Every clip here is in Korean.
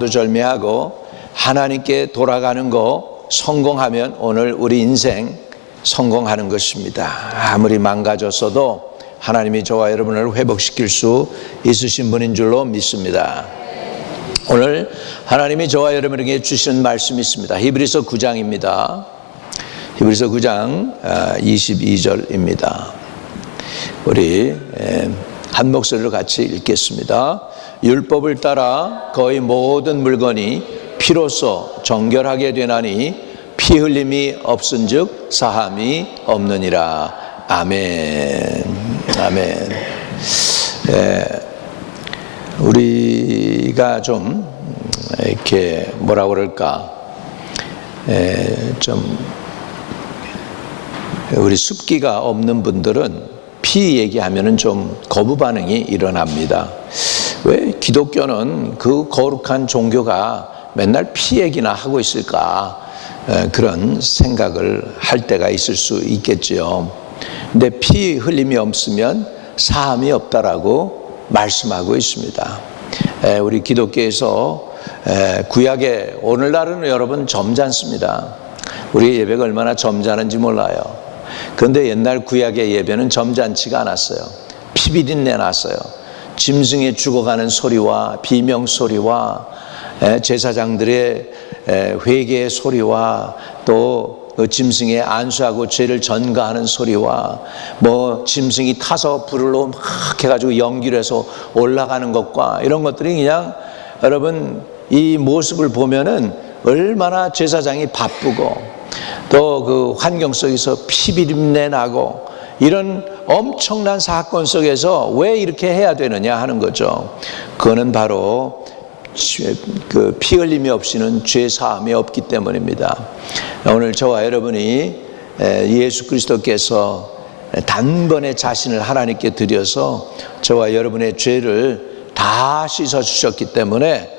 절미하고 하나님께 돌아가는 거 성공하면 오늘 우리 인생 성공하는 것입니다. 아무리 망가졌어도 하나님이 저와 여러분을 회복시킬 수 있으신 분인 줄로 믿습니다. 오늘 하나님이 저와 여러분에게 주시는 말씀이 있습니다. 히브리서 9장입니다. 히브리서 9장 22절입니다. 우리 한 목소리로 같이 읽겠습니다. 율법을 따라 거의 모든 물건이 피로써 정결하게 되나니 피 흘림이 없은즉 사함이 없느니라. 아멘. 아멘. 우리가 좀 이렇게 뭐라 그럴까, 좀 우리 습기가 없는 분들은 피 얘기하면은 좀 거부 반응이 일어납니다. 왜 기독교는 그 거룩한 종교가 맨날 피 얘기나 하고 있을까, 그런 생각을 할 때가 있을 수 있겠지요. 근데 피 흘림이 없으면 사함이 없다라고 말씀하고 있습니다. 우리 기독교에서 구약에, 오늘날은 여러분 점잖습니다. 우리 예배가 얼마나 점잖은지 몰라요. 그런데 옛날 구약의 예배는 점잖지가 않았어요. 피비린내 났어요. 짐승이 죽어가는 소리와 비명 소리와 제사장들의 회개의 소리와 또 짐승의 안수하고 죄를 전가하는 소리와 뭐 짐승이 타서 불로 막 해가지고 연기를 해서 올라가는 것과 이런 것들이 그냥, 여러분 이 모습을 보면은 얼마나 제사장이 바쁘고 또 그 환경 속에서 피비린내 나고 이런 엄청난 사건 속에서 왜 이렇게 해야 되느냐 하는 거죠. 그거는 바로 그 피 흘림이 없이는 죄 사함이 없기 때문입니다. 오늘 저와 여러분이 예수 그리스도께서 단번에 자신을 하나님께 드려서 저와 여러분의 죄를 다 씻어 주셨기 때문에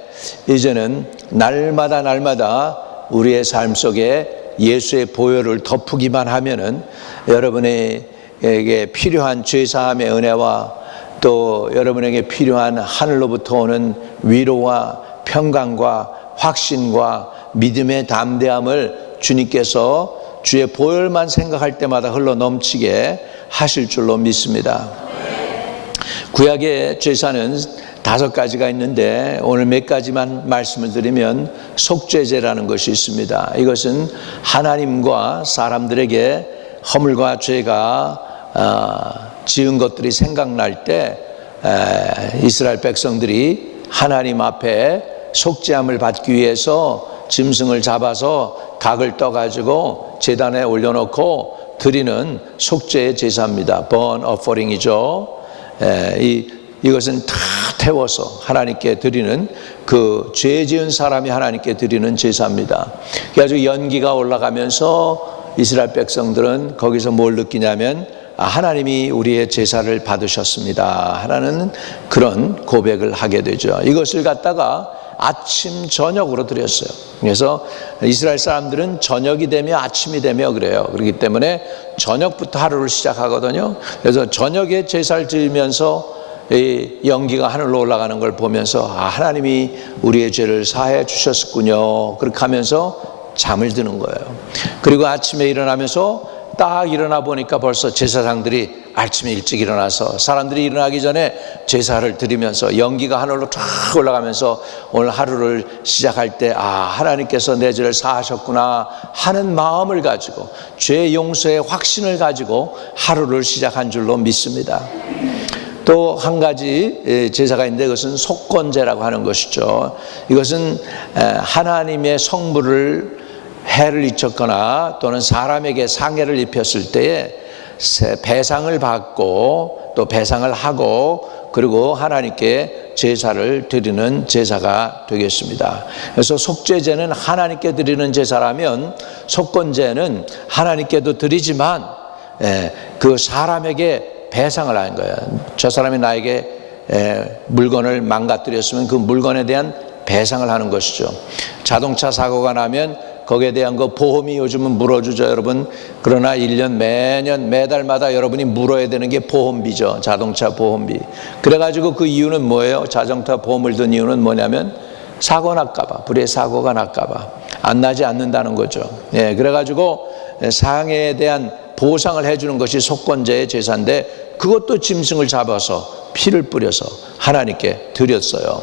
이제는 날마다 우리의 삶 속에 예수의 보혈을 덮으기만 하면은 여러분에게 필요한 죄사함의 은혜와 또 여러분에게 필요한 하늘로부터 오는 위로와 평강과 확신과 믿음의 담대함을 주님께서 주의 보혈만 생각할 때마다 흘러 넘치게 하실 줄로 믿습니다. 구약의 제사는 5가지가 있는데 오늘 몇 가지만 말씀을 드리면 속죄제라는 것이 있습니다. 이것은 하나님과 사람들에게 허물과 죄가 지은 것들이 생각날 때 이스라엘 백성들이 하나님 앞에 속죄함을 받기 위해서 짐승을 잡아서 각을 떠가지고 제단에 올려놓고 드리는 속죄의 제사입니다. burnt offering이죠. 이것은 다 태워서 하나님께 드리는, 그 죄 지은 사람이 하나님께 드리는 제사입니다. 그래서 연기가 올라가면서 이스라엘 백성들은 거기서 뭘 느끼냐면, 하나님이 우리의 제사를 받으셨습니다 하는 그런 고백을 하게 되죠. 이것을 갖다가 아침 저녁으로 드렸어요. 그래서 이스라엘 사람들은 저녁이 되며 아침이 되며 그래요. 그렇기 때문에 저녁부터 하루를 시작하거든요. 그래서 저녁에 제사를 드리면서 이 연기가 하늘로 올라가는 걸 보면서 하나님이 우리의 죄를 사해 주셨군요, 그렇게 하면서 잠을 드는 거예요. 그리고 아침에 일어나면서 딱 일어나 보니까 벌써 제사장들이 아침에 일찍 일어나서 사람들이 일어나기 전에 제사를 드리면서 연기가 하늘로 쫙 올라가면서 오늘 하루를 시작할 때 하나님께서 내 죄를 사하셨구나 하는 마음을 가지고 죄 용서의 확신을 가지고 하루를 시작한 줄로 믿습니다. 또 한 가지 제사가 있는데 그것은 속건제라고 하는 것이죠. 이것은 하나님의 성물을 해를 입혔거나 또는 사람에게 상해를 입혔을 때에 배상을 받고 또 배상을 하고 그리고 하나님께 제사를 드리는 제사가 되겠습니다. 그래서 속죄제는 하나님께 드리는 제사라면 속건제는 하나님께도 드리지만 그 사람에게 배상을 하는 거예요. 저 사람이 나에게 물건을 망가뜨렸으면 그 물건에 대한 배상을 하는 것이죠. 자동차 사고가 나면 거기에 대한 그 보험이 요즘은 물어주죠, 여러분. 그러나 1년 매년 매달마다 여러분이 물어야 되는 게 보험비죠. 자동차 보험비. 그래가지고 그 이유는 뭐예요? 자동차 보험을 든 이유는 뭐냐면 사고 날까봐, 불의 사고가 날까봐 안 나지 않는다는 거죠. 그래가지고 상해에 대한 보상을 해주는 것이 속건제의 제사인데, 그것도 짐승을 잡아서 피를 뿌려서 하나님께 드렸어요.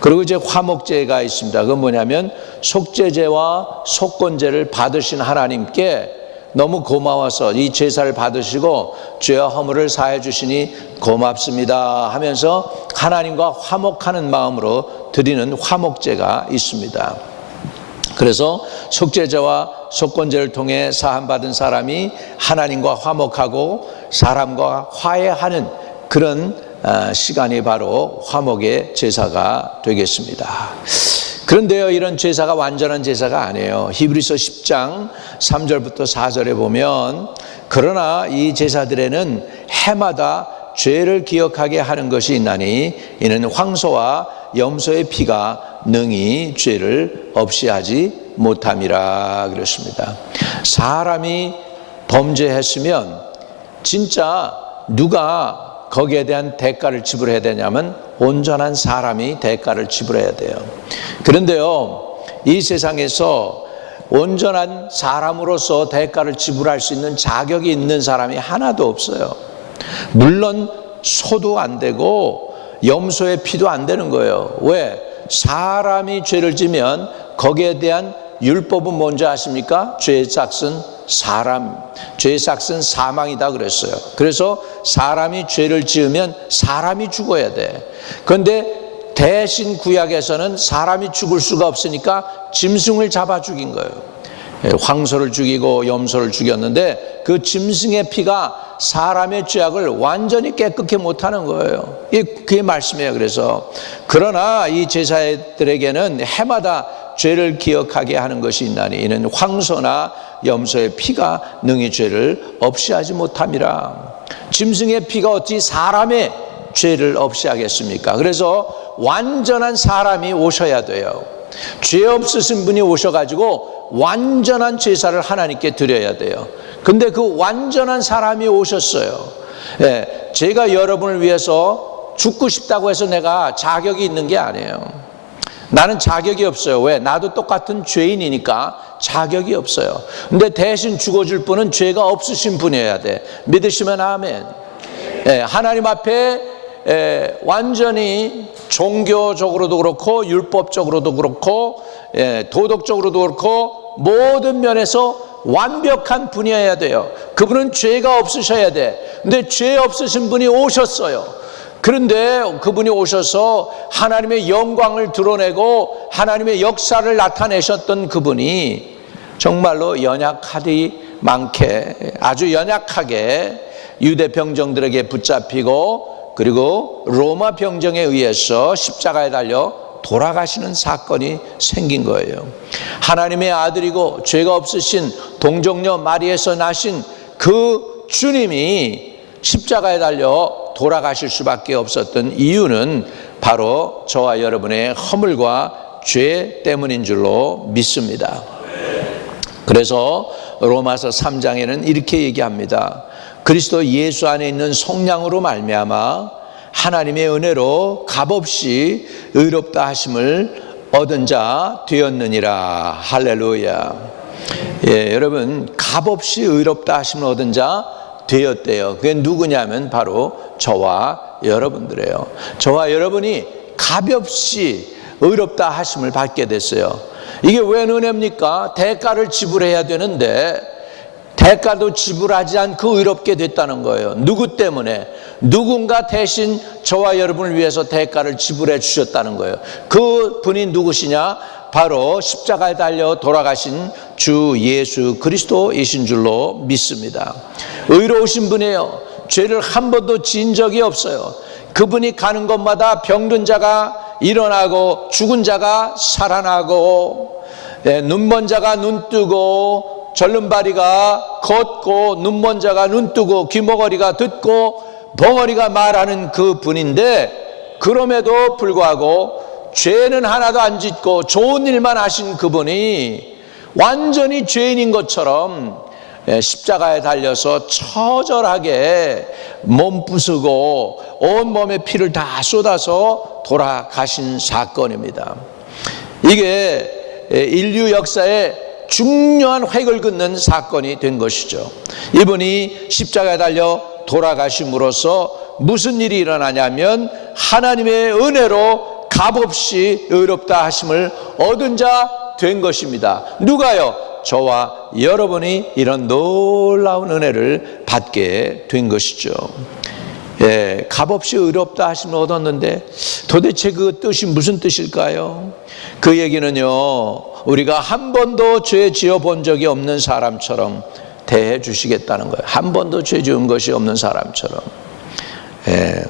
그리고 이제 화목제가 있습니다. 그건 뭐냐면 속죄제와 속건제를 받으신 하나님께 너무 고마워서 이 제사를 받으시고 죄와 허물을 사해 주시니 고맙습니다 하면서 하나님과 화목하는 마음으로 드리는 화목제가 있습니다. 그래서 속죄제와 속건제를 통해 사함받은 사람이 하나님과 화목하고 사람과 화해하는 그런 시간이 바로 화목의 제사가 되겠습니다. 그런데요, 이런 제사가 완전한 제사가 아니에요. 히브리서 10장 3절부터 4절에 보면, 그러나 이 제사들에는 해마다 죄를 기억하게 하는 것이 있나니 이는 황소와 염소의 피가 능히 죄를 없이 하지 못함이라 그랬습니다. 사람이 범죄했으면 진짜 누가 거기에 대한 대가를 지불해야 되냐면 온전한 사람이 대가를 지불해야 돼요. 그런데요, 이 세상에서 온전한 사람으로서 대가를 지불할 수 있는 자격이 있는 사람이 하나도 없어요. 물론 소도 안 되고 염소의 피도 안 되는 거예요. 왜? 사람이 죄를 지면 거기에 대한 율법은 뭔지 아십니까? 죄의 삭은 사람, 죄의 삭은 사망이다 그랬어요. 그래서 사람이 죄를 지으면 사람이 죽어야 돼. 그런데 대신 구약에서는 사람이 죽을 수가 없으니까 짐승을 잡아 죽인 거예요. 황소를 죽이고 염소를 죽였는데 그 짐승의 피가 사람의 죄악을 완전히 깨끗게 못하는 거예요. 그게 말씀이에요. 그래서 그러나 이 제사들에게는 해마다 죄를 기억하게 하는 것이 있나니 이는 황소나 염소의 피가 능히 죄를 없이 하지 못함이라. 짐승의 피가 어찌 사람의 죄를 없이 하겠습니까? 그래서 완전한 사람이 오셔야 돼요. 죄 없으신 분이 오셔가지고 완전한 제사를 하나님께 드려야 돼요. 근데 그 완전한 사람이 오셨어요. 제가 여러분을 위해서 죽고 싶다고 해서 내가 자격이 있는 게 아니에요. 나는 자격이 없어요. 왜? 나도 똑같은 죄인이니까 자격이 없어요. 근데 대신 죽어줄 분은 죄가 없으신 분이어야 돼. 믿으시면 아멘. 하나님 앞에 완전히 종교적으로도 그렇고 율법적으로도 그렇고 도덕적으로도 그렇고 모든 면에서 완벽한 분이어야 돼요. 그분은 죄가 없으셔야 돼. 근데 죄 없으신 분이 오셨어요. 그런데 그분이 오셔서 하나님의 영광을 드러내고 하나님의 역사를 나타내셨던 그분이 정말로 연약하디 많게 아주 연약하게 유대 병정들에게 붙잡히고 그리고 로마 병정에 의해서 십자가에 달려 돌아가시는 사건이 생긴 거예요. 하나님의 아들이고 죄가 없으신 동정녀 마리에서 나신 그 주님이 십자가에 달려 돌아가실 수밖에 없었던 이유는 바로 저와 여러분의 허물과 죄 때문인 줄로 믿습니다. 그래서 로마서 3장에는 이렇게 얘기합니다. 그리스도 예수 안에 있는 속량으로 말미암아 하나님의 은혜로 값없이 의롭다 하심을 얻은 자 되었느니라. 할렐루야. 여러분, 값없이 의롭다 하심을 얻은 자 되었대요. 그게 누구냐면 바로 저와 여러분들이에요. 저와 여러분이 값없이 의롭다 하심을 받게 됐어요. 이게 왜 은혜입니까? 대가를 지불해야 되는데 대가도 지불하지 않고 의롭게 됐다는 거예요. 누구 때문에? 누군가 대신 저와 여러분을 위해서 대가를 지불해 주셨다는 거예요. 그 분이 누구시냐? 바로 십자가에 달려 돌아가신 주 예수 그리스도이신 줄로 믿습니다. 의로우신 분이에요. 죄를 한 번도 지은 적이 없어요. 그분이 가는 곳마다 병든 자가 일어나고 죽은 자가 살아나고 눈먼 자가 눈 뜨고 절름발이가 걷고 눈먼 자가 눈 뜨고 귀머거리가 듣고 벙어리가 말하는 그 분인데 그럼에도 불구하고 죄는 하나도 안 짓고 좋은 일만 하신 그분이 완전히 죄인인 것처럼 십자가에 달려서 처절하게 몸 부수고 온몸에 피를 다 쏟아서 돌아가신 사건입니다. 이게 인류 역사에 중요한 획을 긋는 사건이 된 것이죠. 이분이 십자가에 달려 돌아가심으로써 무슨 일이 일어나냐면 하나님의 은혜로 값없이 의롭다 하심을 얻은 자 된 것입니다. 누가요? 저와 여러분이 이런 놀라운 은혜를 받게 된 것이죠. 예, 값없이 의롭다 하심을 얻었는데 도대체 그 뜻이 무슨 뜻일까요? 그 얘기는요, 우리가 한 번도 죄 지어 본 적이 없는 사람처럼 대해 주시겠다는 거예요. 한 번도 죄 지은 것이 없는 사람처럼. 예,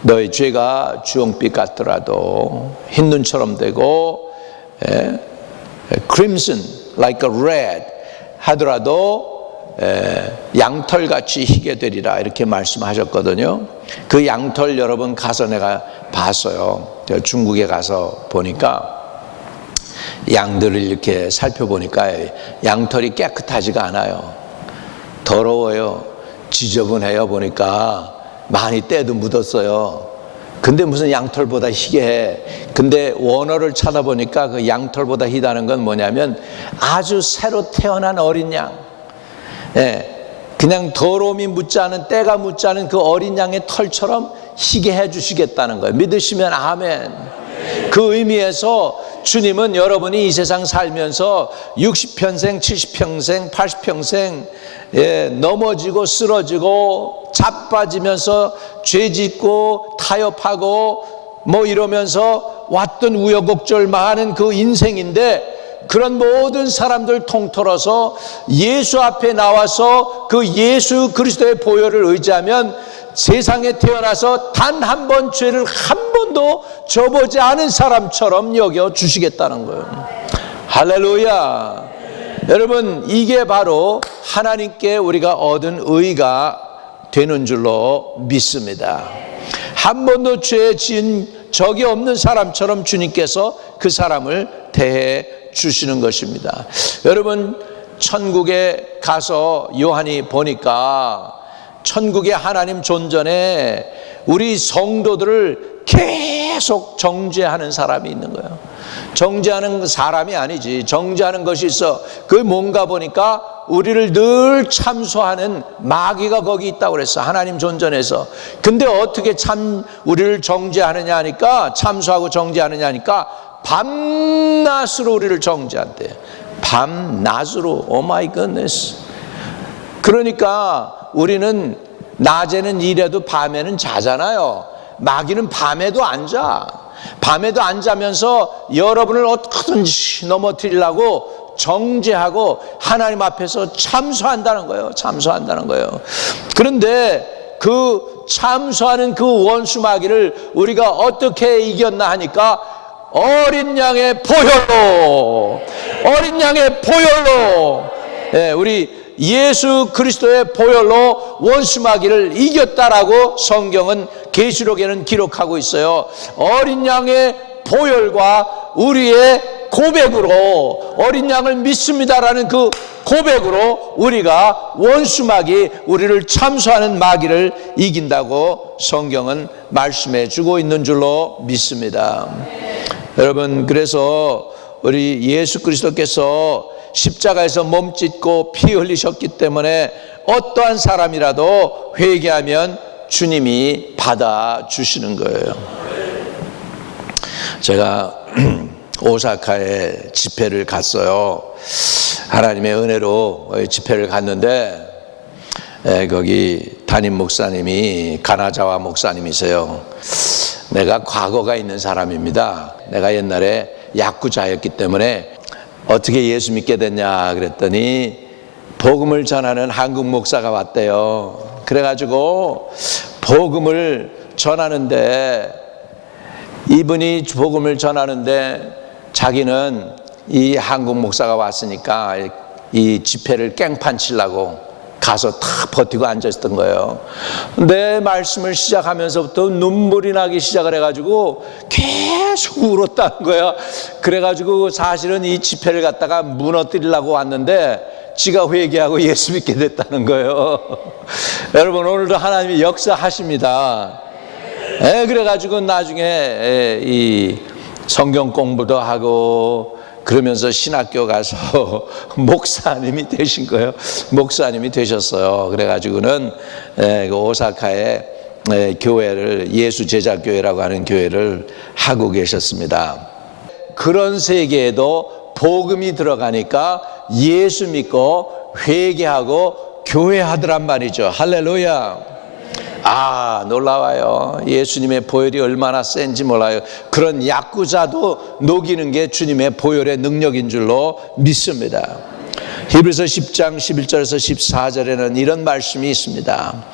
너의 죄가 주홍빛 같더라도 흰 눈처럼 되고, 예, crimson like a red 하더라도 양털같이 희게 되리라 이렇게 말씀하셨거든요. 그 양털 여러분 가서 내가 봤어요. 제가 중국에 가서 보니까 양들을 이렇게 살펴보니까 양털이 깨끗하지가 않아요. 더러워요. 지저분해요. 보니까 많이 때도 묻었어요. 근데 무슨 양털보다 희게 해. 근데 원어를 찾아보니까 그 양털보다 희다는 건 뭐냐면 아주 새로 태어난 어린 양, 예, 그냥 더러움이 묻지 않은, 때가 묻지 않은 그 어린 양의 털처럼 희게 해주시겠다는 거예요. 믿으시면 아멘. 그 의미에서 주님은 여러분이 이 세상 살면서 60평생, 70평생, 80평생 넘어지고 쓰러지고 자빠지면서 죄짓고 타협하고 뭐 이러면서 왔던 우여곡절 많은 그 인생인데, 그런 모든 사람들 통틀어서 예수 앞에 나와서 그 예수 그리스도의 보혈을 의지하면 세상에 태어나서 단 한 번 죄를 한 번도 져보지 않은 사람처럼 여겨 주시겠다는 거예요. 할렐루야. 여러분, 이게 바로 하나님께 우리가 얻은 의가 되는 줄로 믿습니다. 한 번도 죄 지은 적이 없는 사람처럼 주님께서 그 사람을 대해 주시는 것입니다. 여러분, 천국에 가서 요한이 보니까 천국의 하나님 존전에 우리 성도들을 계속 정죄하는 사람이 있는 거예요. 정죄하는 사람이 아니지, 정죄하는 것이 있어. 그게 뭔가 보니까 우리를 늘 참소하는 마귀가 거기 있다고 그랬어, 하나님 존전에서. 근데 어떻게 우리를 정죄하느냐 하니까, 참소하고 정죄하느냐 하니까 밤낮으로 우리를 정죄한대. 밤낮으로. 오 마이 굿네스. 그러니까 우리는 낮에는 일해도 밤에는 자잖아요. 마귀는 밤에도 안 자. 밤에도 안 자면서 여러분을 어떻게든지 넘어뜨리려고 정죄하고 하나님 앞에서 참소한다는 거예요. 참소한다는 거예요. 그런데 그 참소하는 그 원수 마귀를 우리가 어떻게 이겼나 하니까 어린 양의 보혈로, 어린 양의 보혈로, 예, 우리 예수 그리스도의 보혈로 원수 마귀를 이겼다라고 성경은 계시록에는 기록하고 있어요. 어린 양의 보혈과 우리의 고백으로, 어린 양을 믿습니다라는 그 고백으로 우리가 원수 마귀, 우리를 참소하는 마귀를 이긴다고 성경은 말씀해 주고 있는 줄로 믿습니다. 여러분, 그래서 우리 예수 그리스도께서 십자가에서 몸짓고 피 흘리셨기 때문에 어떠한 사람이라도 회개하면 주님이 받아주시는 거예요. 제가 오사카에 집회를 갔어요. 하나님의 은혜로 집회를 갔는데 거기 담임 목사님이 가나자와 목사님이세요. 내가 과거가 있는 사람입니다. 내가 옛날에 야쿠자였기 때문에 어떻게 예수 믿게 됐냐 그랬더니 복음을 전하는 한국 목사가 왔대요. 그래가지고 복음을 전하는데, 이분이 복음을 전하는데 자기는 이 한국 목사가 왔으니까 이 집회를 깽판 치려고 가서 탁 버티고 앉아있던 거예요. 내 말씀을 시작하면서부터 눈물이 나기 시작을 해가지고 계속 울었다는 거야. 그래가지고 사실은 이 집회를 갖다가 무너뜨리려고 왔는데 지가 회개하고 예수 믿게 됐다는 거예요. 여러분, 오늘도 하나님이 역사하십니다. 그래가지고 나중에 이 성경 공부도 하고 그러면서 신학교 가서 목사님이 되신 거예요. 목사님이 되셨어요. 그래가지고는 오사카에 교회를, 예수 제자교회라고 하는 교회를 하고 계셨습니다. 그런 세계에도 복음이 들어가니까 예수 믿고 회개하고 교회하더란 말이죠. 할렐루야. 놀라워요. 예수님의 보혈이 얼마나 센지 몰라요. 그런 야쿠자도 녹이는 게 주님의 보혈의 능력인 줄로 믿습니다. 히브리서 10장 11절에서 14절에는 이런 말씀이 있습니다.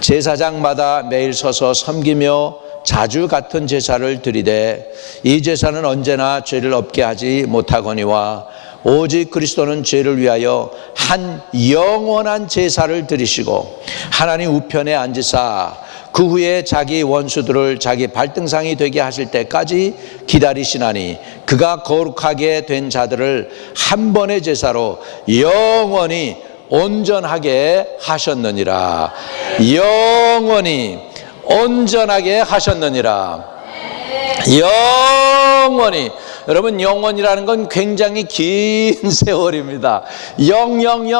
제사장마다 매일 서서 섬기며 자주 같은 제사를 드리되 이 제사는 언제나 죄를 없게 하지 못하거니와 오직 그리스도는 죄를 위하여 한 영원한 제사를 드리시고 하나님 우편에 앉으사 그 후에 자기 원수들을 자기 발등상이 되게 하실 때까지 기다리시나니 그가 거룩하게 된 자들을 한 번의 제사로 영원히 온전하게 하셨느니라. 영원히 온전하게 하셨느니라. 영원히. 여러분, 영원이라는 건 굉장히 긴 세월입니다. 영원히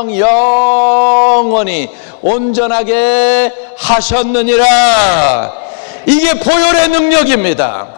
온전하게 하셨느니라. 이게 보혈의 능력입니다.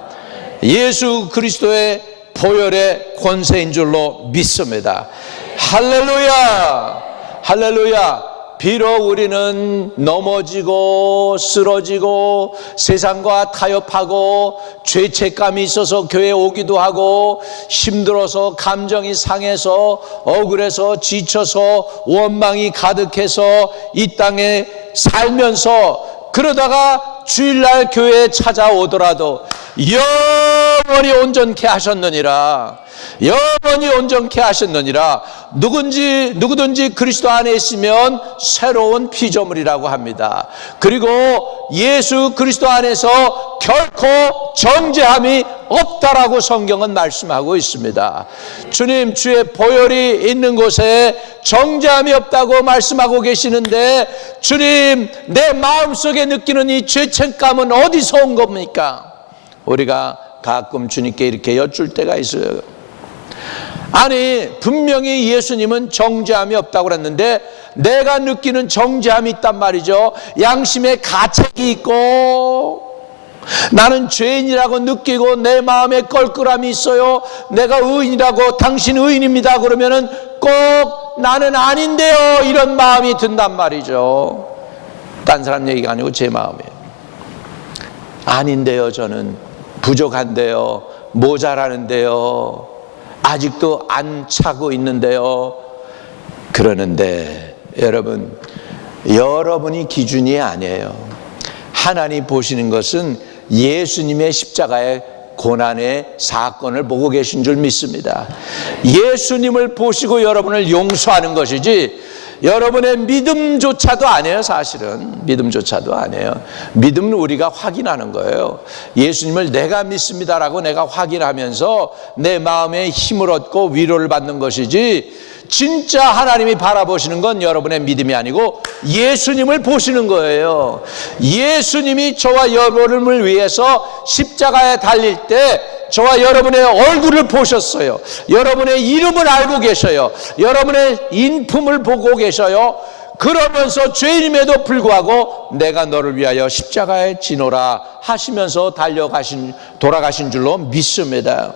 예수 그리스도의 보혈의 권세인 줄로 믿습니다. 할렐루야. 할렐루야. 비록 우리는 넘어지고 쓰러지고 세상과 타협하고 죄책감이 있어서 교회에 오기도 하고 힘들어서 감정이 상해서 억울해서 지쳐서 원망이 가득해서 이 땅에 살면서 그러다가 주일날 교회에 찾아오더라도 영원히 온전케 하셨느니라. 영원히 온전케 하셨느니라. 누구든지 그리스도 안에 있으면 새로운 피조물이라고 합니다. 그리고 예수 그리스도 안에서 결코 정죄함이 없다라고 성경은 말씀하고 있습니다. 주님, 주의 보혈이 있는 곳에 정죄함이 없다고 말씀하고 계시는데, 주님, 내 마음속에 느끼는 이 죄책감은 어디서 온 겁니까? 우리가 가끔 주님께 이렇게 여쭐 때가 있어요. 아니, 분명히 예수님은 정죄함이 없다고 그랬는데 내가 느끼는 정죄함이 있단 말이죠. 양심의 가책이 있고 나는 죄인이라고 느끼고 내 마음에 껄끄람이 있어요. 내가 의인이라고, 당신 의인입니다 그러면은 꼭 나는 아닌데요 이런 마음이 든단 말이죠. 딴 사람 얘기가 아니고 제 마음이에요. 아닌데요, 저는 부족한데요, 모자라는데요, 아직도 안 차고 있는데요. 그러는데 여러분, 여러분이 기준이 아니에요. 하나님 보시는 것은 예수님의 십자가의 고난의 사건을 보고 계신 줄 믿습니다. 예수님을 보시고 여러분을 용서하는 것이지 여러분의 믿음조차도 아니에요. 사실은 믿음조차도 아니에요. 믿음은 우리가 확인하는 거예요. 예수님을 내가 믿습니다라고 내가 확인하면서 내 마음에 힘을 얻고 위로를 받는 것이지, 진짜 하나님이 바라보시는 건 여러분의 믿음이 아니고 예수님을 보시는 거예요. 예수님이 저와 여러분을 위해서 십자가에 달릴 때 저와 여러분의 얼굴을 보셨어요. 여러분의 이름을 알고 계셔요. 여러분의 인품을 보고 계셔요. 그러면서 죄인임에도 불구하고 내가 너를 위하여 십자가에 지노라 하시면서 돌아가신 줄로 믿습니다.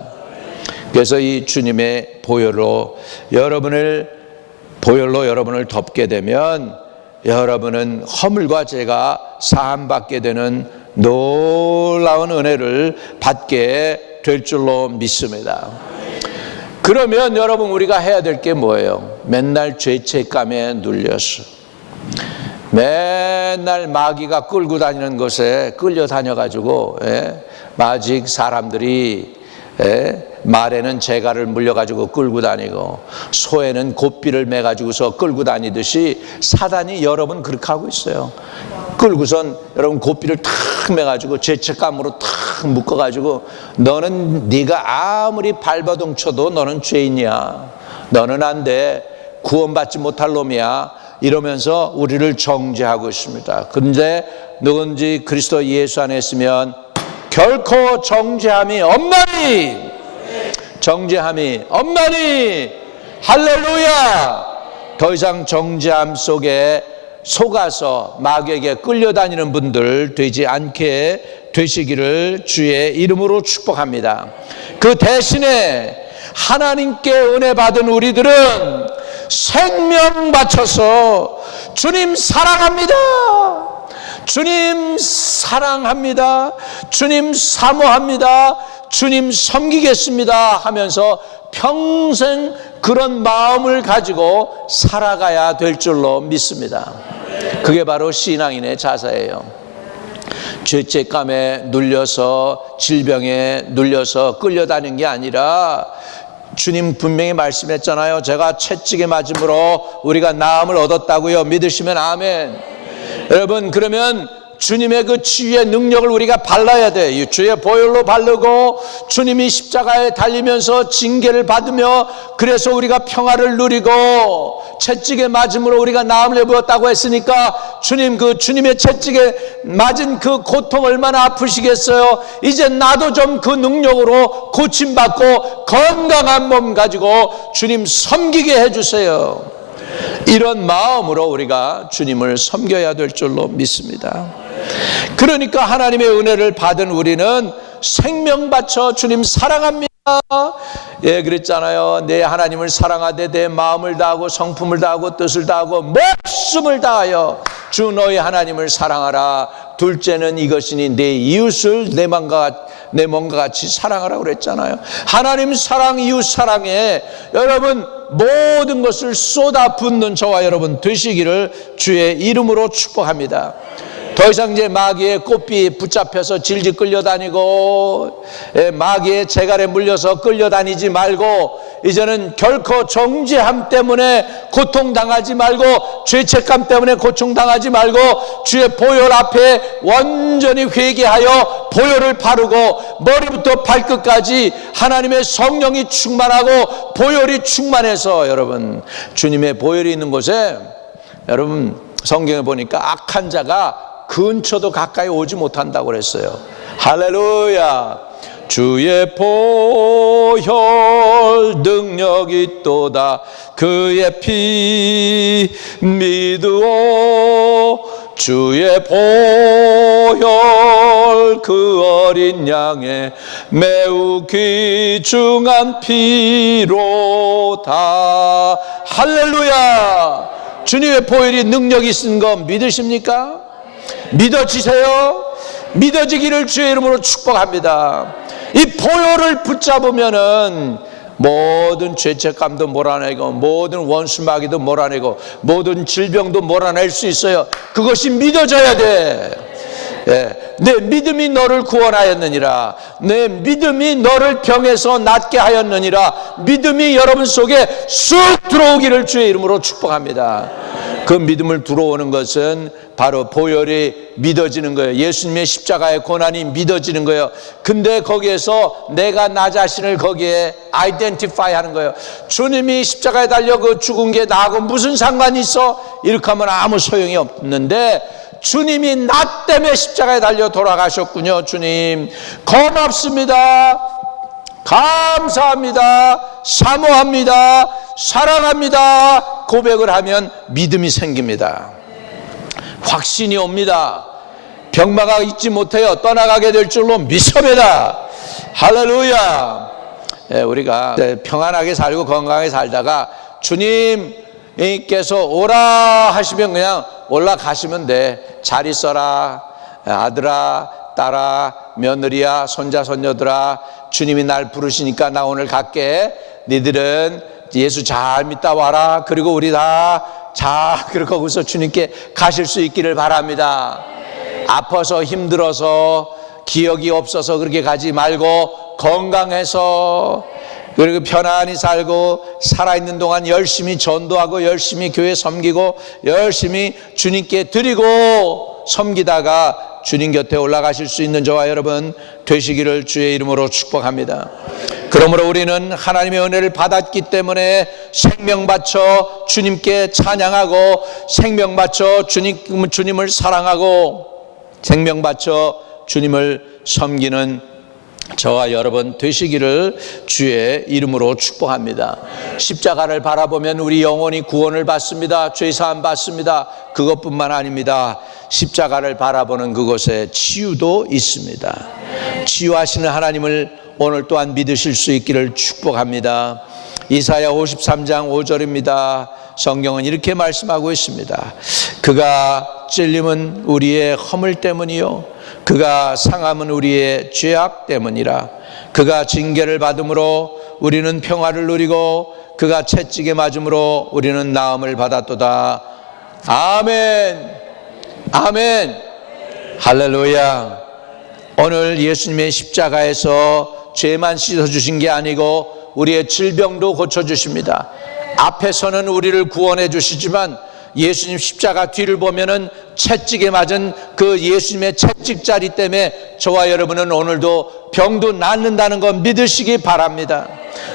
그래서 이 주님의 보혈로 여러분을 덮게 되면 여러분은 허물과 죄가 사함받게 되는 놀라운 은혜를 받게 될 줄로 믿습니다. 그러면 여러분, 우리가 해야 될 게 뭐예요? 맨날 죄책감에 눌려서 맨날 마귀가 끌고 다니는 곳에 끌려다녀가지고 마직 사람들이 말에는 재갈을 물려가지고 끌고 다니고 소에는 곶비를 매가지고서 끌고 다니듯이 사단이 여러분 그렇게 하고 있어요. 끌고선 여러분 곶비를 탁 매가지고 죄책감으로 탁 묶어가지고 너는, 네가 아무리 발버둥 쳐도 너는 죄인이야, 너는 안 돼, 구원받지 못할 놈이야, 이러면서 우리를 정죄하고 있습니다. 그런데 누군지 그리스도 예수 안에 있으면 결코 정죄함이 없나니. 정죄함이 없나니. 할렐루야. 더 이상 정죄함 속에 속아서 마귀에게 끌려다니는 분들 되지 않게 되시기를 주의 이름으로 축복합니다. 그 대신에 하나님께 은혜 받은 우리들은 생명 바쳐서 주님 사랑합니다, 주님 사랑합니다, 주님 사모합니다, 주님 섬기겠습니다 하면서 평생 그런 마음을 가지고 살아가야 될 줄로 믿습니다. 그게 바로 신앙인의 자세예요. 죄책감에 눌려서, 질병에 눌려서 끌려다니는 게 아니라, 주님 분명히 말씀했잖아요. 제가 채찍에 맞음으로 우리가 나음을 얻었다고요. 믿으시면 아멘. 여러분, 그러면 주님의 그 치유의 능력을 우리가 발라야 돼. 주의 보혈로 바르고 주님이 십자가에 달리면서 징계를 받으며, 그래서 우리가 평화를 누리고 채찍에 맞음으로 우리가 나음을 입었다고 했으니까, 주님 그 주님의 채찍에 맞은 그 고통 얼마나 아프시겠어요. 이제 나도 좀 그 능력으로 고침받고 건강한 몸 가지고 주님 섬기게 해주세요. 이런 마음으로 우리가 주님을 섬겨야 될 줄로 믿습니다. 그러니까 하나님의 은혜를 받은 우리는 생명 바쳐 주님 사랑합니다. 예, 그랬잖아요. 내 하나님을 사랑하되 내 마음을 다하고 성품을 다하고 뜻을 다하고 목숨을 다하여 주 너희 하나님을 사랑하라. 둘째는 이것이니 내 이웃을 내 몸과 같이 사랑하라고 그랬잖아요. 하나님 사랑, 이웃 사랑에 여러분 모든 것을 쏟아붓는 저와 여러분 되시기를 주의 이름으로 축복합니다. 더 이상 이제 마귀의 꽃비 붙잡혀서 질질 끌려다니고, 마귀의 재갈에 물려서 끌려다니지 말고, 이제는 결코 정죄함 때문에 고통당하지 말고, 죄책감 때문에 고통당하지 말고, 주의 보혈 앞에 완전히 회개하여 보혈을 바르고 머리부터 발끝까지 하나님의 성령이 충만하고 보혈이 충만해서, 여러분 주님의 보혈이 있는 곳에, 여러분 성경에 보니까 악한 자가 근처도 가까이 오지 못한다고 그랬어요. 할렐루야. 주의 보혈 능력이 있도다. 그의 피 믿으오. 주의 보혈 그 어린 양의 매우 귀중한 피로다. 할렐루야. 주님의 보혈이 능력이 있는 거 믿으십니까? 믿어지세요? 믿어지기를 주의 이름으로 축복합니다. 이 보혈을 붙잡으면은 모든 죄책감도 몰아내고, 모든 원수마귀도 몰아내고, 모든 질병도 몰아낼 수 있어요. 그것이 믿어져야 돼. 예. 내 믿음이 너를 구원하였느니라. 내 믿음이 너를 병에서 낫게 하였느니라. 믿음이 여러분 속에 쑥 들어오기를 주의 이름으로 축복합니다. 그 믿음을 들어오는 것은 바로 보혈이 믿어지는 거예요. 예수님의 십자가의 고난이 믿어지는 거예요. 근데 거기에서 내가 나 자신을 거기에 아이덴티파이 하는 거예요. 주님이 십자가에 달려 그 죽은 게 나하고 무슨 상관이 있어? 이렇게 하면 아무 소용이 없는데, 주님이 나 때문에 십자가에 달려 돌아가셨군요. 주님 고맙습니다, 감사합니다, 사모합니다, 사랑합니다 고백을 하면 믿음이 생깁니다. 확신이 옵니다. 병마가 잊지 못해요. 떠나가게 될 줄로 믿습니다. 할렐루야. 우리가 평안하게 살고 건강하게 살다가 주님께서 오라 하시면 그냥 올라가시면 돼. 잘 있어라 아들아, 딸아, 며느리야, 손자, 손녀들아, 주님이 날 부르시니까 나 오늘 갈게. 니들은 예수 잘 믿다 와라. 그리고 우리 다 그렇게 거기서 주님께 가실 수 있기를 바랍니다. 아파서 힘들어서 기억이 없어서 그렇게 가지 말고 건강해서, 그리고 편안히 살고 살아있는 동안 열심히 전도하고 열심히 교회 섬기고 열심히 주님께 드리고 섬기다가 주님 곁에 올라가실 수 있는 저와 여러분 되시기를 주의 이름으로 축복합니다. 그러므로 우리는 하나님의 은혜를 받았기 때문에 생명 바쳐 주님께 찬양하고, 생명 바쳐 주님을 사랑하고, 생명 바쳐 주님을 섬기는 저와 여러분 되시기를 주의 이름으로 축복합니다. 십자가를 바라보면 우리 영혼이 구원을 받습니다. 죄사함 받습니다. 그것뿐만 아닙니다. 십자가를 바라보는 그곳에 치유도 있습니다. 치유하시는 하나님을 오늘 또한 믿으실 수 있기를 축복합니다. 이사야 53장 5절입니다. 성경은 이렇게 말씀하고 있습니다. 그가 찔림은 우리의 허물 때문이요 그가 상함은 우리의 죄악 때문이라. 그가 징계를 받음으로 우리는 평화를 누리고 그가 채찍에 맞음으로 우리는 나음을 받았도다. 아멘. 아멘. 할렐루야. 오늘 예수님의 십자가에서 죄만 씻어주신 게 아니고 우리의 질병도 고쳐주십니다. 앞에서는 우리를 구원해 주시지만 예수님 십자가 뒤를 보면은 채찍에 맞은 그 예수님의 채찍자리 때문에 저와 여러분은 오늘도 병도 낫는다는 거 믿으시기 바랍니다.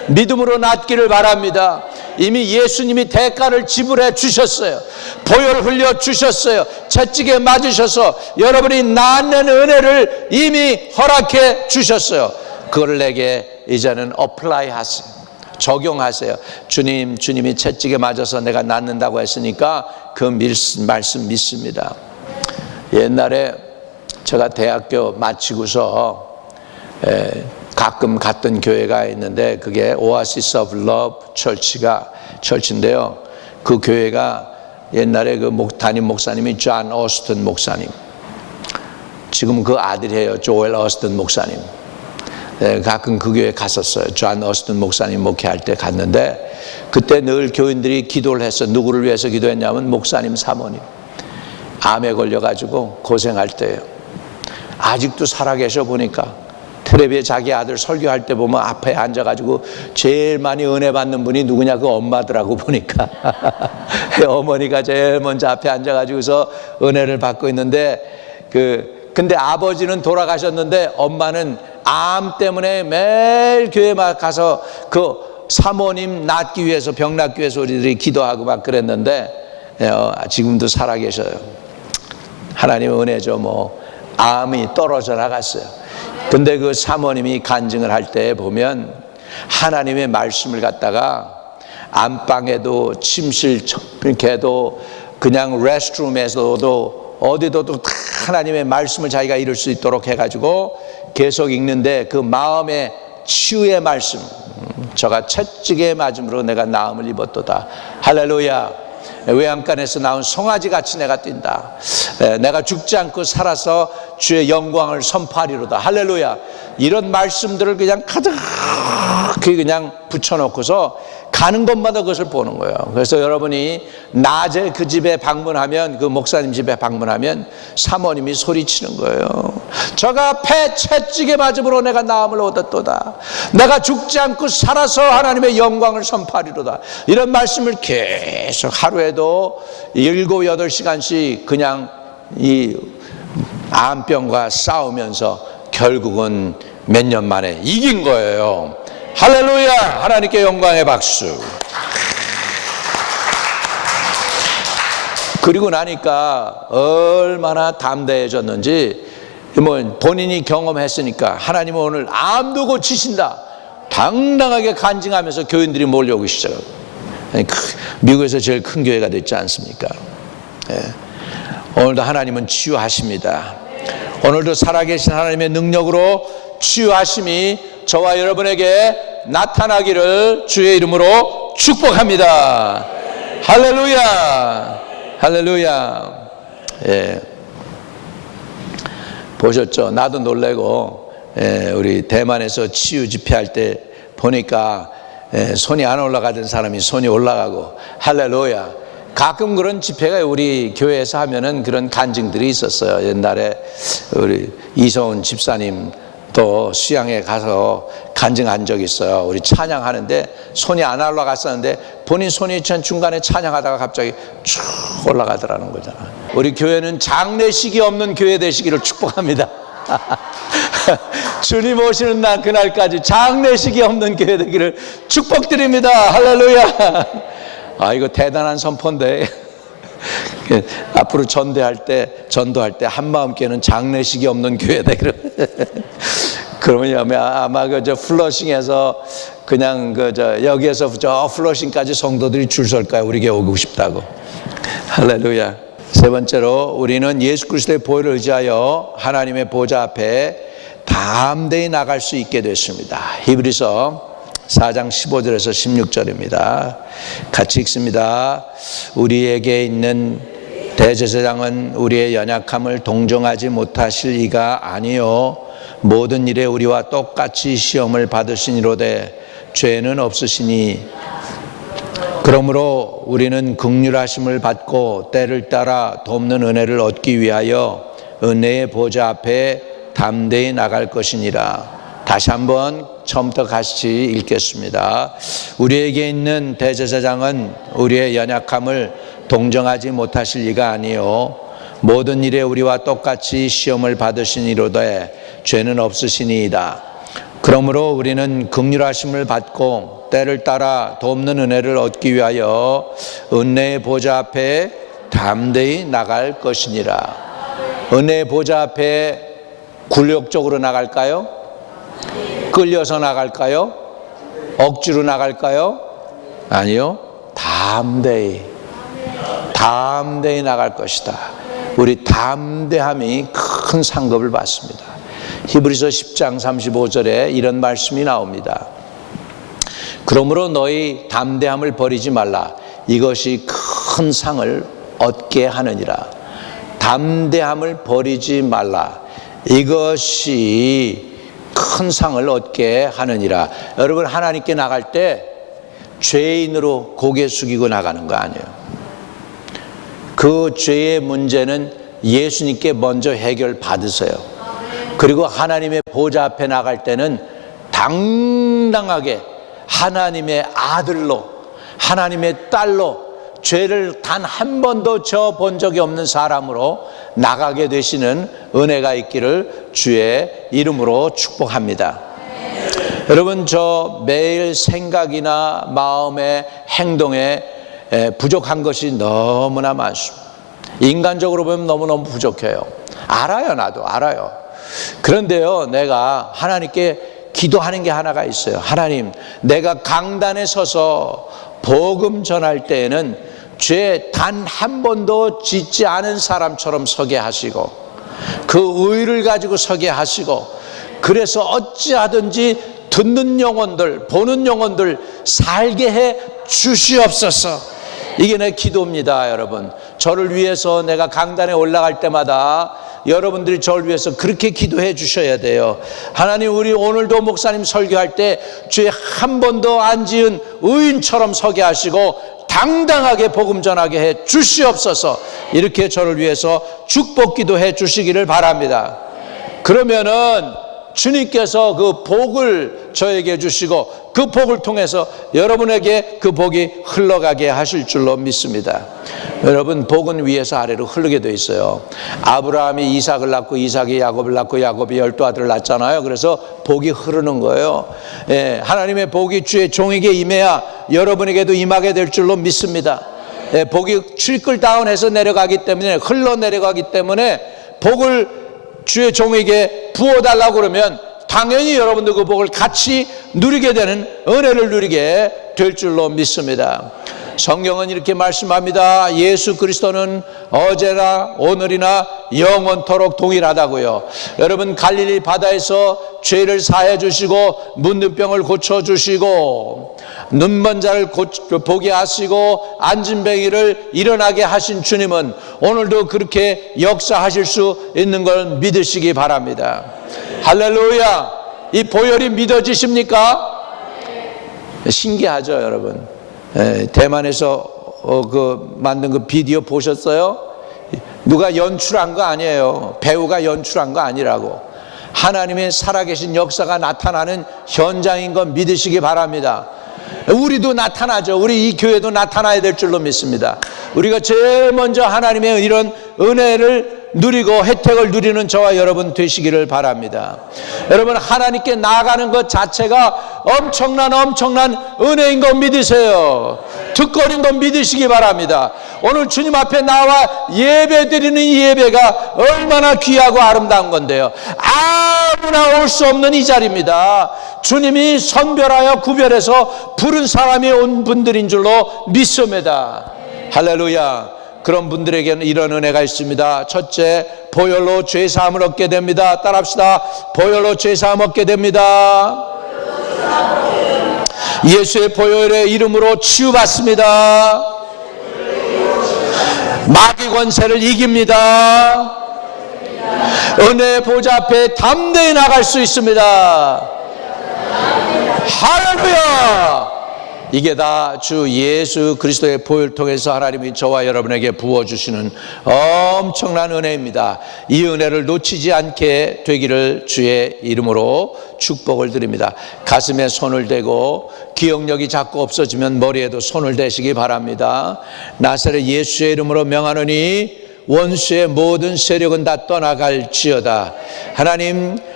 믿음으로 낫기를 바랍니다. 이미 예수님이 대가를 지불해 주셨어요. 보혈 흘려 주셨어요. 채찍에 맞으셔서 여러분이 낫는 은혜를 이미 허락해 주셨어요. 그걸 내게 이제는 어플라이 하세요. 적용하세요. 주님이 채찍에 맞아서 내가 낫는다고 했으니까 그 말씀 믿습니다. 옛날에 제가 대학교 마치고서 가끔 갔던 교회가 있는데 그게 오아시스 오브 러브 철치인데요. 그 교회가 옛날에 그 담임 목사님이 존 오스틴 목사님, 지금 그 아들이에요. 조엘 오스틴 목사님. 가끔 그 교회에 갔었어요. 존 오스틴 목사님 목회할 때 갔는데 그때 늘 교인들이 기도를 했어요. 누구를 위해서 기도했냐면 목사님 사모님 암에 걸려가지고 고생할 때예요. 아직도 살아계셔 보니까 텔레비에 자기 아들 설교할 때 보면 앞에 앉아가지고 제일 많이 은혜 받는 분이 누구냐? 그 엄마더라고 보니까 어머니가 제일 먼저 앞에 앉아가지고서 은혜를 받고 있는데 근데 아버지는 돌아가셨는데 엄마는 암 때문에 매일 교회 가서 그 사모님 낫기 위해서 병 낫기 위해서 우리들이 기도하고 막 그랬는데 지금도 살아계셔요. 하나님의 은혜죠. 뭐 암이 떨어져 나갔어요. 근데 그 사모님이 간증을 할 때 보면 하나님의 말씀을 갖다가 안방에도 침실에도 그냥 레스트룸에서도 어디도 다 하나님의 말씀을 자기가 이룰 수 있도록 해가지고 계속 읽는데 그 마음의 치유의 말씀, 저가 채찍에 맞음으로 내가 나음을 입었도다. 할렐루야. 외양간에서 나온 송아지 같이 내가 뛴다. 내가 죽지 않고 살아서 주의 영광을 선포하리로다. 할렐루야. 이런 말씀들을 그냥 가득히 그냥 붙여놓고서 가는 곳마다 그것을 보는 거예요. 그래서 여러분이 낮에 그 집에 방문하면, 그 목사님 집에 방문하면 사모님이 소리치는 거예요. 저가 폐 채찍에 맞음으로 내가 나음을 얻었도다. 내가 죽지 않고 살아서 하나님의 영광을 선포하리로다. 이런 말씀을 계속 하루에도 7, 8시간씩 그냥 이 암병과 싸우면서 결국은 몇 년 만에 이긴 거예요. 할렐루야. 하나님께 영광의 박수. 그리고 나니까 얼마나 담대해졌는지, 뭐 본인이 경험했으니까 하나님은 오늘 암도 고치신다 당당하게 간증하면서 교인들이 몰려오기 시작해요. 미국에서 제일 큰 교회가 됐지 않습니까? 오늘도 하나님은 치유하십니다. 오늘도 살아계신 하나님의 능력으로 치유하심이 저와 여러분에게 나타나기를 주의 이름으로 축복합니다. 할렐루야. 할렐루야. 보셨죠? 나도 놀래고 우리 대만에서 치유 집회할 때 보니까 손이 안 올라가던 사람이 손이 올라가고, 할렐루야. 가끔 그런 집회가 우리 교회에서 하면은 그런 간증들이 있었어요. 옛날에 우리 이성훈 집사님 또 수양에 가서 간증한 적이 있어요. 우리 찬양하는데 손이 안 올라갔었는데 본인 손이 중간에 찬양하다가 갑자기 쭉 올라가더라는 거잖아. 우리 교회는 장례식이 없는 교회 되시기를 축복합니다. 주님 오시는 날 그날까지 장례식이 없는 교회 되기를 축복드립니다. 할렐루야. 아, 이거 대단한 선포인데 앞으로 전도할 때 한마음교회는 장례식이 없는 교회다. 그러면 아마 저 플러싱에서 그냥 여기에서 저 플러싱까지 성도들이 줄 설 거야. 우리 교회 오고 싶다고. 할렐루야. 세 번째로 우리는 예수 그리스도의 보혈을 의지하여 하나님의 보좌 앞에 담대히 나갈 수 있게 됐습니다. 히브리서 4장 15절에서 16절입니다. 같이 읽습니다. 우리에게 있는 대제사장은 우리의 연약함을 동정하지 못하실 이가 아니요 모든 일에 우리와 똑같이 시험을 받으시니로되 죄는 없으시니 그러므로 우리는 긍휼하심을 받고 때를 따라 돕는 은혜를 얻기 위하여 은혜의 보좌 앞에 담대히 나갈 것이니라. 다시 한번 처음부터 같이 읽겠습니다. 우리에게 있는 대제사장은 우리의 연약함을 동정하지 못하실 이가 아니요 모든 일에 우리와 똑같이 시험을 받으시니로되 죄는 없으시니이다. 그러므로 우리는 긍휼하심을 받고 때를 따라 돕는 은혜를 얻기 위하여 은혜의 보좌 앞에 담대히 나갈 것이니라. 은혜의 보좌 앞에 굴욕적으로 나갈까요? 끌려서 나갈까요? 억지로 나갈까요? 아니요. 담대히 나갈 것이다. 우리 담대함이 큰 상급을 받습니다. 히브리서 10장 35절에 이런 말씀이 나옵니다. 그러므로 너희 담대함을 버리지 말라. 이것이 큰 상을 얻게 하느니라. 담대함을 버리지 말라. 이것이 큰 상을 얻게 하느니라. 여러분, 하나님께 나갈 때 죄인으로 고개 숙이고 나가는 거 아니에요. 그 죄의 문제는 예수님께 먼저 해결 받으세요. 그리고 하나님의 보좌 앞에 나갈 때는 당당하게 하나님의 아들로, 하나님의 딸로, 죄를 단 한 번도 져 본 적이 없는 사람으로 나가게 되시는 은혜가 있기를 주의 이름으로 축복합니다. 여러분, 저 매일 생각이나 마음의 행동에 부족한 것이 너무나 많습니다. 인간적으로 보면 너무너무 부족해요. 알아요. 나도 알아요. 그런데요, 내가 하나님께 기도하는 게 하나가 있어요. 하나님, 내가 강단에 서서 복음 전할 때에는 죄 단 한 번도 짓지 않은 사람처럼 서게 하시고 그 의를 가지고 서게 하시고, 그래서 어찌하든지 듣는 영혼들, 보는 영혼들 살게 해 주시옵소서. 이게 내 기도입니다. 여러분, 저를 위해서 내가 강단에 올라갈 때마다 여러분들이 저를 위해서 그렇게 기도해 주셔야 돼요. 하나님, 우리 오늘도 목사님 설교할 때 죄 한 번도 안 지은 의인처럼 서게 하시고 당당하게 복음 전하게 해 주시옵소서. 이렇게 저를 위해서 축복 기도해 주시기를 바랍니다. 그러면은 주님께서 그 복을 저에게 주시고 그 복을 통해서 여러분에게 그 복이 흘러가게 하실 줄로 믿습니다. 여러분, 복은 위에서 아래로 흐르게 돼 있어요. 아브라함이 이삭을 낳고 이삭이 야곱을 낳고 야곱이 12아들을 낳잖아요. 그래서 복이 흐르는 거예요. 하나님의 복이 주의 종에게 임해야 여러분에게도 임하게 될 줄로 믿습니다. 복이 트리클다운해서 내려가기 때문에, 흘러내려가기 때문에 복을 주의 종에게 부어달라고 그러면 당연히 여러분도 그 복을 같이 누리게 되는 은혜를 누리게 될 줄로 믿습니다. 성경은 이렇게 말씀합니다. 예수 그리스도는 어제나 오늘이나 영원토록 동일하다고요. 여러분, 갈릴리 바다에서 죄를 사해 주시고 문둥병을 고쳐 주시고 눈먼 자를 보게 하시고 앉은뱅이를 일어나게 하신 주님은 오늘도 그렇게 역사하실 수 있는 걸 믿으시기 바랍니다. 할렐루야. 이 보혈이 믿어지십니까? 신기하죠, 여러분. 대만에서 만든 그 비디오 보셨어요? 누가 연출한 거 아니에요. 배우가 연출한 거 아니라고. 하나님의 살아계신 역사가 나타나는 현장인 건 믿으시기 바랍니다. 우리도 나타나죠. 우리 이 교회도 나타나야 될 줄로 믿습니다. 우리가 제일 먼저 하나님의 이런 은혜를 누리고 혜택을 누리는 저와 여러분 되시기를 바랍니다. 여러분, 하나님께 나아가는 것 자체가 엄청난 은혜인 거 믿으세요. 특권인 거 믿으시기 바랍니다. 오늘 주님 앞에 나와 예배 드리는 이 예배가 얼마나 귀하고 아름다운 건데요. 아무나 올 수 없는 이 자리입니다. 주님이 선별하여 구별해서 부른 사람이 온 분들인 줄로 믿습니다. 할렐루야. 그런 분들에게는 이런 은혜가 있습니다. 첫째, 보혈로 죄사함을 얻게 됩니다. 따라합시다. 보혈로 죄사함 얻게 됩니다. 예수의 보혈의 이름으로 치유받습니다. 마귀 권세를 이깁니다. 은혜의 보좌 앞에 담대히 나갈 수 있습니다. 할렐루야. 이게 다 주 예수 그리스도의 보혈을 통해서 하나님이 저와 여러분에게 부어주시는 엄청난 은혜입니다. 이 은혜를 놓치지 않게 되기를 주의 이름으로 축복을 드립니다. 가슴에 손을 대고 기억력이 자꾸 없어지면 머리에도 손을 대시기 바랍니다. 나사렛 예수의 이름으로 명하노니 원수의 모든 세력은 다 떠나갈지어다.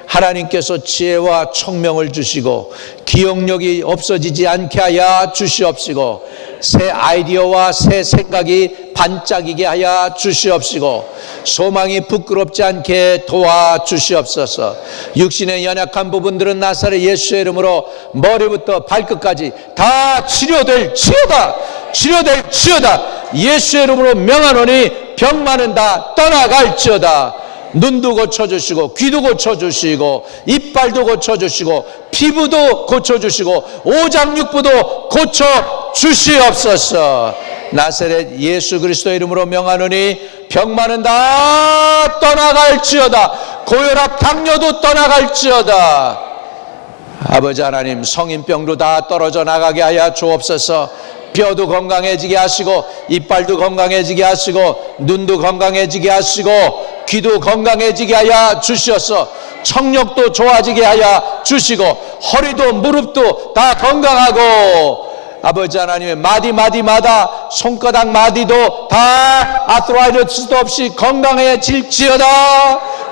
하나님께서 지혜와 총명을 주시고 기억력이 없어지지 않게 하여 주시옵시고 새 아이디어와 새 생각이 반짝이게 하여 주시옵시고 소망이 부끄럽지 않게 도와주시옵소서. 육신의 연약한 부분들은 나사렛 예수의 이름으로 머리부터 발끝까지 다 치료될지어다. 예수의 이름으로 명하노니 병만은 다 떠나갈지어다. 눈도 고쳐주시고 귀도 고쳐주시고 이빨도 고쳐주시고 피부도 고쳐주시고 오장육부도 고쳐주시옵소서. 나사렛 예수 그리스도 이름으로 명하노니 병만은 다 떠나갈지어다. 고혈압 당뇨도 떠나갈지어다. 아버지 하나님, 성인병도 다 떨어져 나가게 하여 주옵소서. 뼈도 건강해지게 하시고 이빨도 건강해지게 하시고 눈도 건강해지게 하시고 귀도 건강해지게 하여 주시옵소서. 청력도 좋아지게 하여 주시고 허리도 무릎도 다 건강하고 아버지 하나님의 마디마다 손가락 마디도 다 아트라이티스도 없이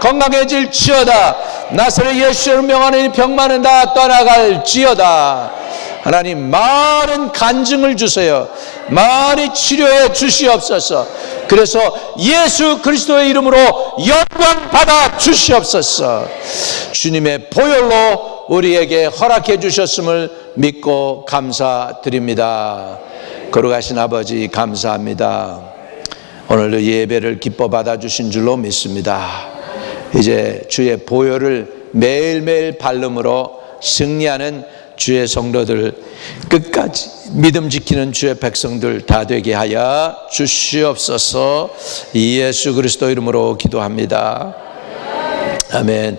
건강해질지어다. 나사렛 예수를 명하는 병만은 다 떠나갈지어다. 하나님, 많은 간증을 주세요. 많이 치료해 주시옵소서. 그래서 예수 그리스도의 이름으로 영광 받아 주시옵소서. 주님의 보혈로 우리에게 허락해 주셨음을 믿고 감사드립니다. 거룩하신 아버지, 감사합니다. 오늘도 예배를 기뻐 받아 주신 줄로 믿습니다. 이제 주의 보혈을 매일매일 발름으로 승리하는 주의 성도들, 끝까지 믿음 지키는 주의 백성들 다 되게 하여 주시옵소서. 예수 그리스도 이름으로 기도합니다. 아멘.